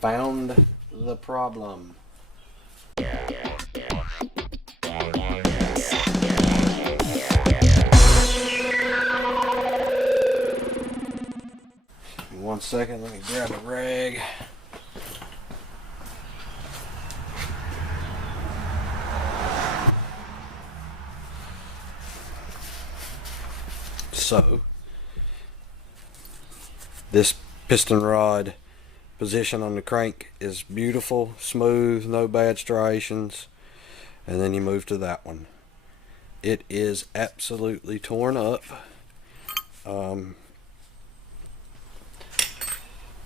found the problem. One second, let me grab a rag. So, this piston rod position on the crank is beautiful, smooth, no bad striations, and then you move to that one. It is absolutely torn up.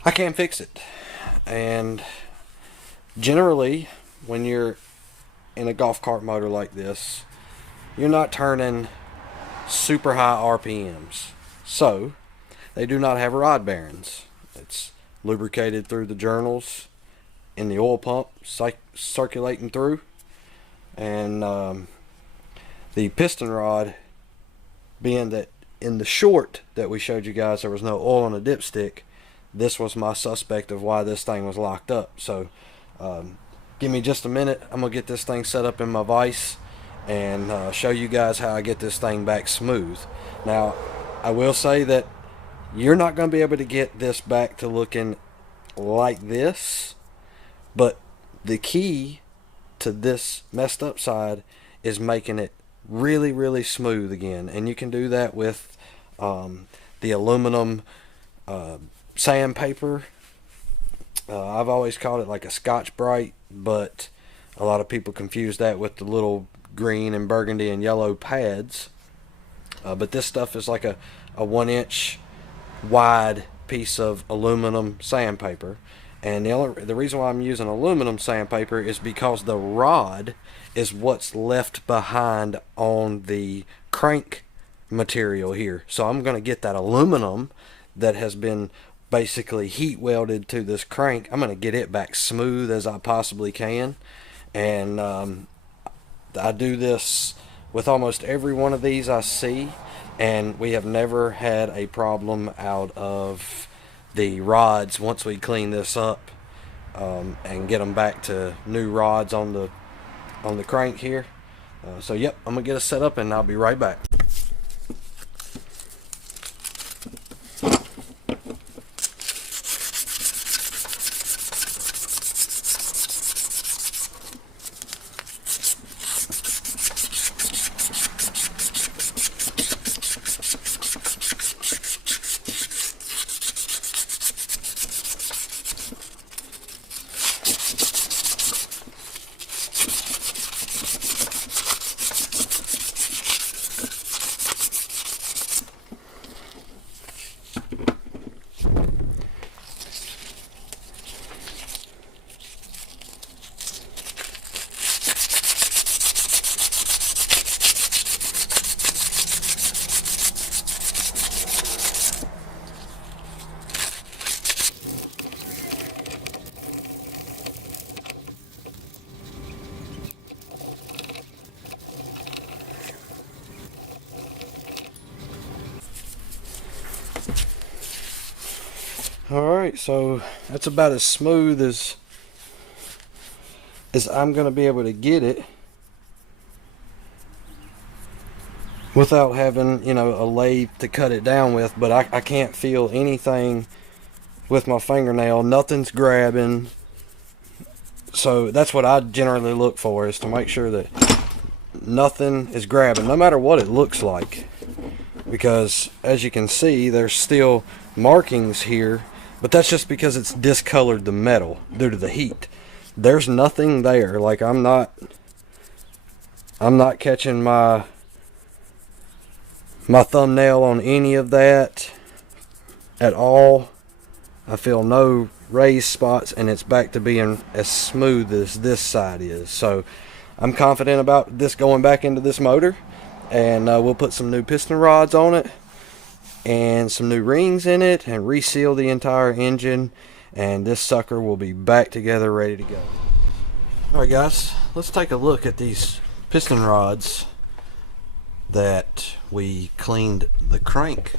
I can't fix it, and generally when you're in a golf cart motor like this, you're not turning super high RPMs, so they do not have rod bearings. It's lubricated through the journals in the oil pump circulating through, and the piston rod, being that in the short that we showed you guys there was no oil on the dipstick, this was my suspect of why this thing was locked up. So give me just a minute, I'm gonna get this thing set up in my vise and show you guys how I get this thing back smooth. Now I will say that you're not going to be able to get this back to looking like this, but the key to this messed up side is making it really smooth again, and you can do that with the aluminum sandpaper. I've always called it like a Scotch Brite, but a lot of people confuse that with the little green and burgundy and yellow pads, but this stuff is like a 1-inch wide piece of aluminum sandpaper, and the reason why I'm using aluminum sandpaper is because the rod is what's left behind on the crank material here. So I'm going to get that aluminum that has been basically heat welded to this crank, I'm going to get it back smooth as I possibly can, and I do this with almost every one of these I see, and we have never had a problem out of the rods once we clean this up and get them back to new rods on the crank here. So yep, I'm gonna get us set up and I'll be right back. Alright, so that's about as smooth as I'm going to be able to get it without having, you know, a lathe to cut it down with, but I can't feel anything with my fingernail. Nothing's grabbing. So that's what I generally look for, is to make sure that nothing is grabbing, no matter what it looks like. Because as you can see, there's still markings here, but that's just because it's discolored the metal due to the heat. There's nothing there. Like I'm not catching my thumbnail on any of that at all. I feel no raised spots, and it's back to being as smooth as this side is. So I'm confident about this going back into this motor, and we'll put some new piston rods on it and some new rings in it and reseal the entire engine, and this sucker will be back together, ready to go. Alright guys, let's take a look at these piston rods that we cleaned the crank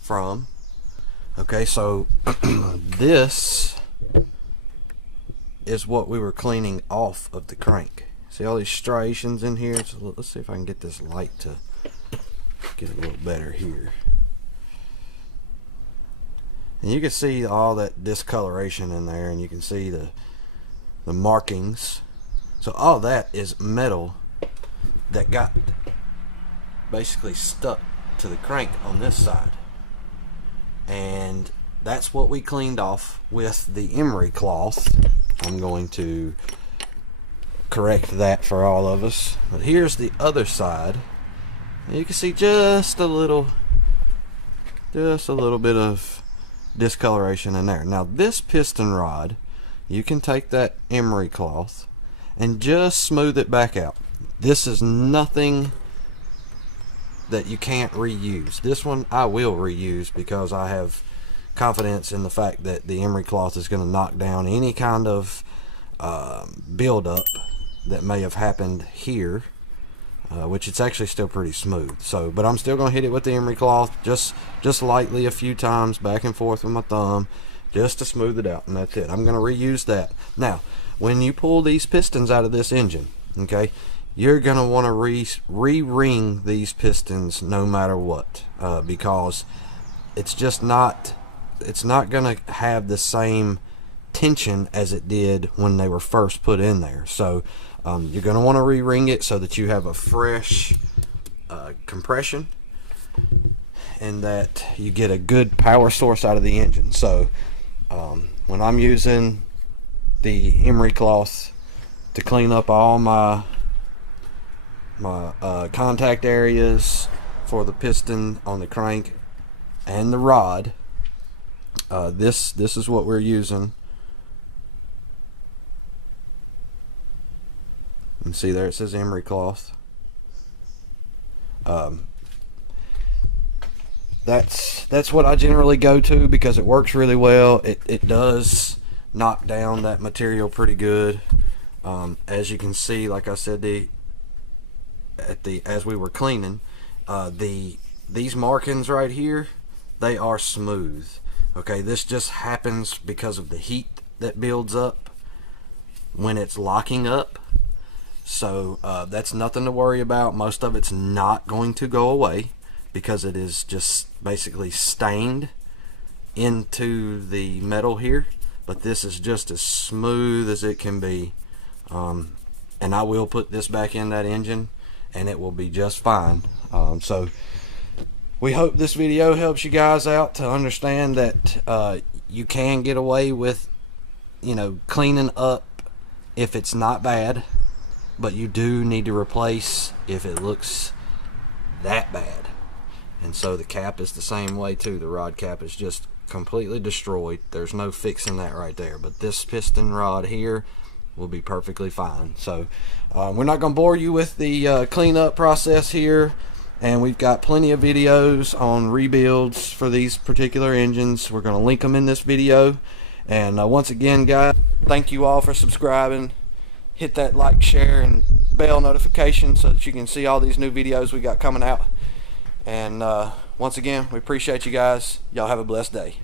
from. Okay, so this is what we were cleaning off of the crank. See all these striations in here? So let's see if I can get this light to get a little better here. And you can see all that discoloration in there, and you can see the markings. So all that is metal that got basically stuck to the crank on this side, and that's what we cleaned off with the emery cloth. I'm going to correct that for all of us. But here's the other side. You can see just a little bit of discoloration in there. Now this piston rod, you can take that emery cloth and just smooth it back out. This is nothing that you can't reuse. This one I will reuse because I have confidence in the fact that the emery cloth is going to knock down any kind of buildup that may have happened here, which it's actually still pretty smooth. So, but I'm still going to hit it with the emery cloth just lightly a few times, back and forth with my thumb, just to smooth it out, and that's it. I'm going to reuse that. Now, when you pull these pistons out of this engine, okay, you're going to want to re-ring these pistons no matter what, because it's just not, it's not going to have the same tension as it did when they were first put in there. So you're going to want to re-ring it so that you have a fresh compression, and that you get a good power source out of the engine. So when I'm using the emery cloth to clean up all my contact areas for the piston on the crank and the rod, this is what we're using. You can see there it says emery cloth. That's what I generally go to because it works really well. It does knock down that material pretty good. As you can see, like I said, as we were cleaning, these markings right here, they are smooth. Okay, this just happens because of the heat that builds up when it's locking up. So that's nothing to worry about. Most of it's not going to go away because it is just basically stained into the metal here. But this is just as smooth as it can be. And I will put this back in that engine and it will be just fine. So we hope this video helps you guys out to understand that you can get away with, you know, cleaning up if it's not bad, but you do need to replace if it looks that bad. And so the cap is the same way too. The rod cap is just completely destroyed. There's no fixing that right there, but this piston rod here will be perfectly fine. So we're not going to bore you with the cleanup process here, and we've got plenty of videos on rebuilds for these particular engines. We're going to link them in this video. And once again, guys, thank you all for subscribing. Hit that like, share, and bell notification so that you can see all these new videos we got coming out. And once again, we appreciate you guys. Y'all have a blessed day.